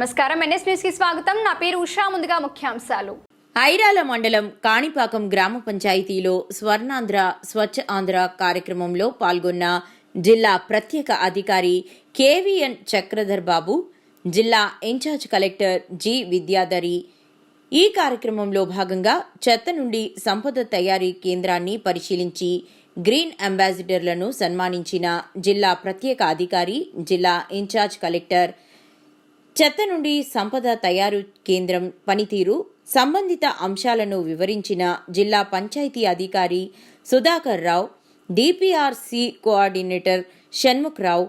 నమస్కారం, NS news కి స్వాగతం. నా పేరు ఉషా. ముందుగా ముఖ్యాంశాలు. ఐరాల మండలం కాణిపాకం గ్రామ పంచాయతీలో స్వర్ణాంధ్ర స్వచ్ఛ ఆంధ్ర కార్యక్రమంలో పాల్గొన్న జిల్లా ప్రత్యేక అధికారి కేవీఎన్ చక్రధర్ బాబు, జిల్లా ఇన్ఛార్జ్ కలెక్టర్ జి విద్యాధరి ఈ కార్యక్రమంలో భాగంగా చెత్త నుండి సంపద తయారీ కేంద్రాన్ని పరిశీలించి గ్రీన్ అంబాసిడర్లను సన్మానించిన జిల్లా ప్రత్యేక అధికారి, జిల్లా ఇన్ఛార్జ్ కలెక్టర్ చెత్త నుండి సంపద తయారు కేంద్రం పనితీరు, సంబంధిత అంశాలను వివరించిన జిల్లా పంచాయతీ అధికారి సుధాకర్ రావు, డిపిఆర్సి కోఆర్డినేటర్ షణ్ముఖ్ రావు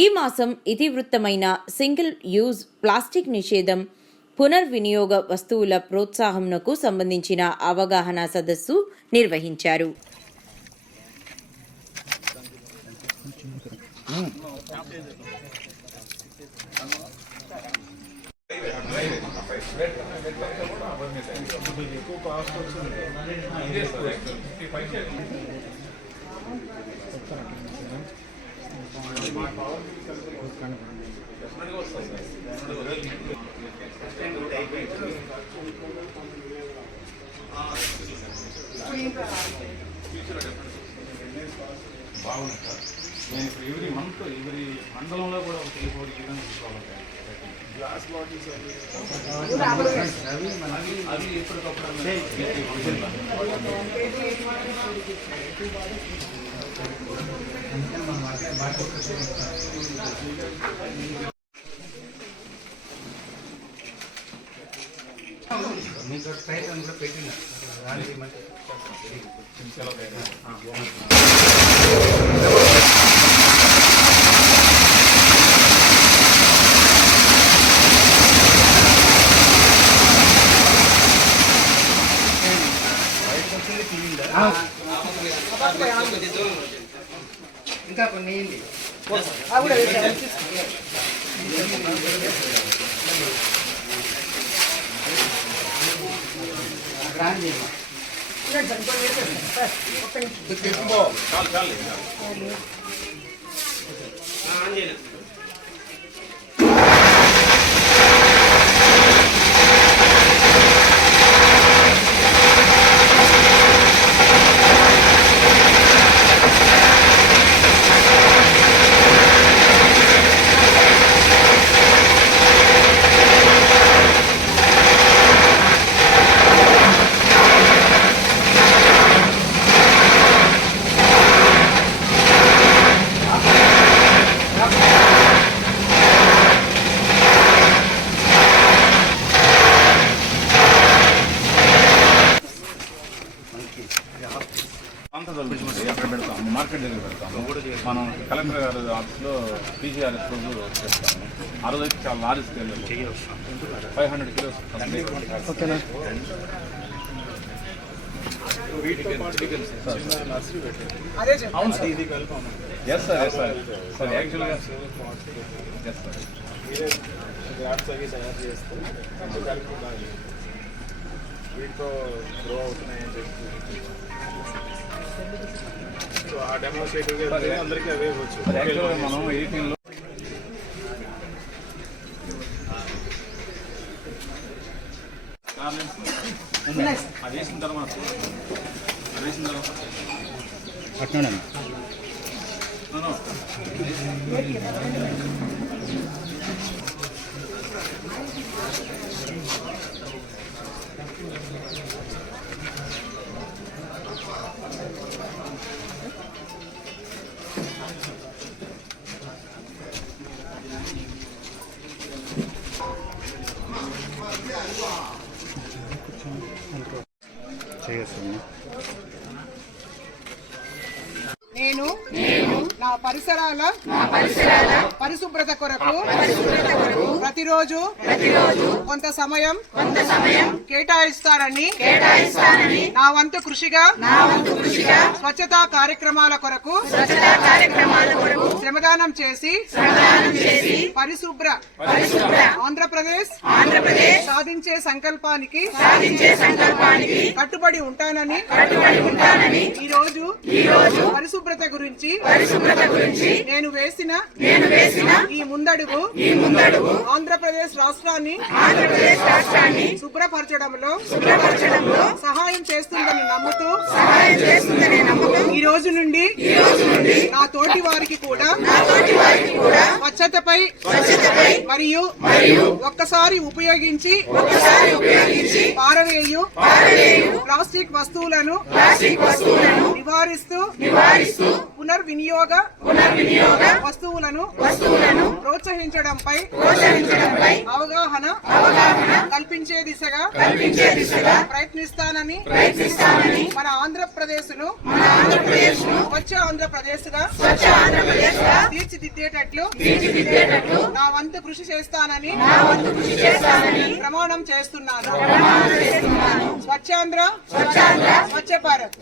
ఈ మాసం ఇతివృత్తమైన సింగిల్ యూజ్ ప్లాస్టిక్ నిషేధం, పునర్వినియోగ వస్తువుల ప్రోత్సాహంకు సంబంధించిన అవగాహన సదస్సు నిర్వహించారు. బాగుంది సార్. నేను ఇప్పుడు ఎవ్రీ మంత్ ఎవ్రీ మండలంలో కూడా ఒక 3-4 ఈవెంట్స్ తీసుకోవాలి. గ్లాస్ బాటిల్స్ అవి ఎప్పటికప్పుడు మీకు సైట్ అని కూడా పెట్టిన ఇంకా కొన్ని అక్కడ పెడతాము, మార్కెట్ దగ్గర పెడతాము. మనం కలెక్టర్ గారి ఆఫీస్లో పీజీఆర్ఎస్ చేస్తాము. ఆ రోజు అయితే చాలా లారీ స్కేల్ 500 కిలోస్. ఓకేనా? అవును sir. Yes sir, yes sir. Sir యాక్చువల్గా ఎస్ సార్ గ్రాఫ్స్ అవి తయారు చేస్తే వీటితో గ్రో అవుతున్నాయని చెప్పి సో ఆ డెమోన్స్ట్రేటివ్గా అందరికీ అవే వచ్చు. మనం 18లో అది వేసిన తర్వాత అట్లా నేను నా పరిసరాల పరిశుభ్రత కొరకు ప్రతిరోజు కొంత సమయం కేటాయిస్తానని నా వంతు కృషిగా స్వచ్ఛతా కార్యక్రమాల కొరకు శ్రమదానం చేసి పరిశుభ్ర ఆంధ్రప్రదేశ్ సాధించే సంకల్పానికి కట్టుబడి ఉంటానని ఈ రోజు పరిశుభ్రత గురించి నేను వేసిన ఈ ముందడుగు ఆంధ్రప్రదేశ్ రాష్ట్రాన్ని శుభ్రపరచడంలో సహాయం చేస్తుందని నమ్ముతూ ఈ రోజు నుండి నా తోటి వారికి కూడా స్వచ్ఛతపై మరియు ఒక్కసారి ఉపయోగించి పారవేయు ప్లాస్టిక్ వస్తువులను నివారిస్తూ పునర్వినియోగ వస్తువులను ప్రోత్సహించడంపై అవగాహన కల్పించే దిశగా ప్రయత్నిస్తానని మన ఆంధ్రప్రదేశ్ ను స్వచ్ఛ ఆంధ్రప్రదేశ్ గా తీర్చిదిద్దేటట్లు నా వంతు కృషి చేస్తానని ప్రమాణం చేస్తున్నాను. స్వచ్ఛాంధ్ర స్వచ్ఛ భారత్.